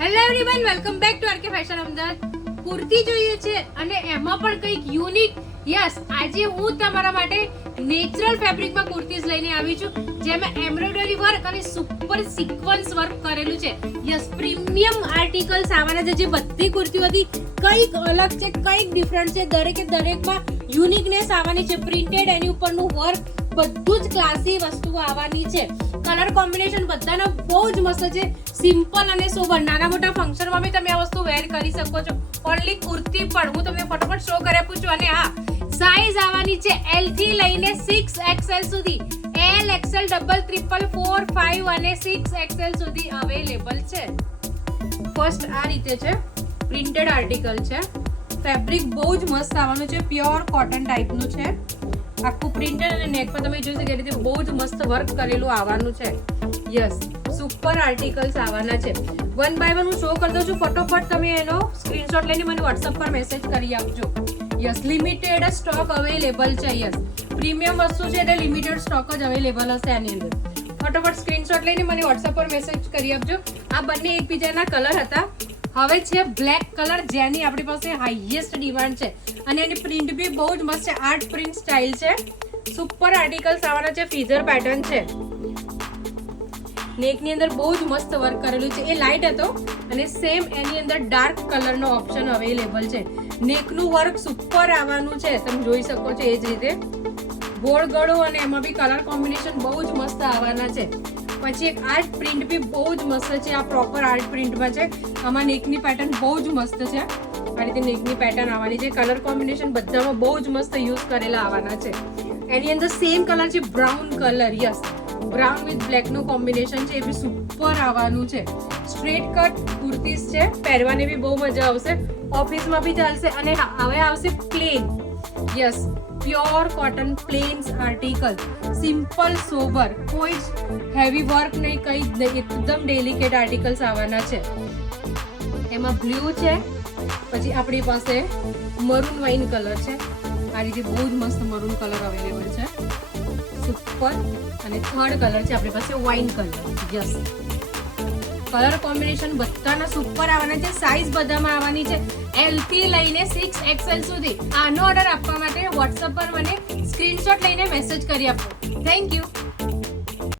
Hello everyone, welcome back to RK fashion Ahmedabad. કુર્તી જોઈએ છે અને એમાં પણ કંઈક યુનિક. યસ, આજે હું તમારા માટે નેચરલ ફેબ્રિકમાં કુર્તીઝ લઈને આવી છું, જેમાં એમ્બ્રોઇડરી વર્ક અને સુપર સિક્વન્સ વર્ક કરેલું છે. યસ, પ્રીમિયમ આર્ટિકલ્સ આવવાના છે. જે બધી કુર્તીઓ હતી કંઈક અલગ છે, કંઈક ડિફરન્ટ છે. દરેકે દરેકમાં યુનિકનેસ આવવાની છે. પ્રિન્ટેડ, એની ઉપરનું વર્ક, બધું જ ક્લાસી વસ્તુઓ આવવાની છે. કલર કોમ્બિનેશન બધાનો બહુ જ મસ્ત છે. સિમ્પલ અને સોબર, નાના મોટા ફંક્શનમાં બી તમે આ વસ્તુ વેર કરી શકો છો. ઓનલી કુર્તી પણ હું તમને ફટાફટ શો કરી આપું છું. અને હા, સાઈઝ આવવાની છે L થી લઈને 6XL સુધી. L, XL, ડબલ, ટ્રિપલ, 4, 5 અને 6XL સુધી અવેલેબલ છે. ફર્સ્ટ આ રીતે છે, પ્રિન્ટેડ આર્ટિકલ છે. ફેબ્રિક બહુ જ મસ્ત આવવાનું છે. પ્યોર કોટન ટાઈપનું છે. આખું પ્રિન્ટેડ અને નેક પર તમે જોઈ શકો એ રીતે બહુ જ મસ્ત વર્ક કરેલું આવવાનું છે. યસ, સુપર આર્ટિકલ્સ આવવાના છે. વન બાય વન હું શો કરી દઉં છું. ફટોફટ તમે એનો સ્ક્રીનશોટ લઈને મને WhatsApp પર મેસેજ કરી આપજો. યસ, લિમિટેડ સ્ટોક અવેલેબલ છે. યસ, પ્રીમિયમ વસ્તુ છે એટલે લિમિટેડ સ્ટોક જ અવેલેબલ હશે આની અંદર. ફટોફટ સ્ક્રીનશોટ લઈને મને WhatsApp પર મેસેજ કરી આપજો. આ બંને એકબીજાના કલર હતા. હવે છે બ્લેક કલર, જેની આપણી પાસે હાઈએસ્ટ ડિમાન્ડ છે અને એની પ્રિન્ટ બી બહુ જ મસ્ત છે. આર્ટ પ્રિન્ટ સ્ટાઇલ છે. સુપર આર્ટિકલ્સ આવવાના છે. ફીઝર પેટર્ન છે. નેકની અંદર બહુ જ મસ્ત વર્ક કરેલું છે. એ લાઇટ હતો અને સેમ એની અંદર ડાર્ક કલરનો ઓપ્શન અવેલેબલ છે. નેકનું વર્ક સુપર આવવાનું છે, તમે જોઈ શકો છો. એ જ રીતે ગોળ ગળો અને એમાં બી કલર કોમ્બિનેશન બહુ જ મસ્ત આવવાના છે. પછી એક આર્ટ પ્રિન્ટ બી બહુ જ મસ્ત છે. આ પ્રોપર આર્ટ પ્રિન્ટમાં છે. આમાં નેકની પેટર્ન બહુ જ મસ્ત છે. આ રીતે નેકની પેટર્ન આવવાની છે. કલર કોમ્બિનેશન બધામાં બહુ જ મસ્ત યુઝ કરેલા આવવાના છે. એની અંદર સેમ કલર છે, brown colour. Yes, brown with black નું કોમ્બિનેશન છે. એ બી સુપર આવવાનું છે. સ્ટ્રેટ કટ કુર્તીઝ છે, પહેરવાની બી બહુ મજા આવશે. ઓફિસમાં બી ચાલશે. અને હવે આવશે plane. Yes, pure cotton planes article. Simple sober, કોઈ જ હેવી વર્ક નહીં, કંઈ જ નહીં. એકદમ ડેલિકેટ આર્ટિકલ્સ આવવાના છે. એમાં બ્લુ છે, પછી આપણી પાસે મરૂન વાઇન કલર છે. આ રીતે બહુ જ મસ્ત મરૂન કલર અવેલેબલ છે. સુપર. અને થર્ડ કલર છે આપણી પાસે wine colour. Yes, colour combination બધાના સુપર આવવાના છે. સાઇઝ બધામાં આવવાની છે L થી લઈને 6XL સુધી. આનો ઓર્ડર આપવા માટે WhatsApp પર મને સ્ક્રીનશોટ લઈને મેસેજ કરી આપો. Thank you.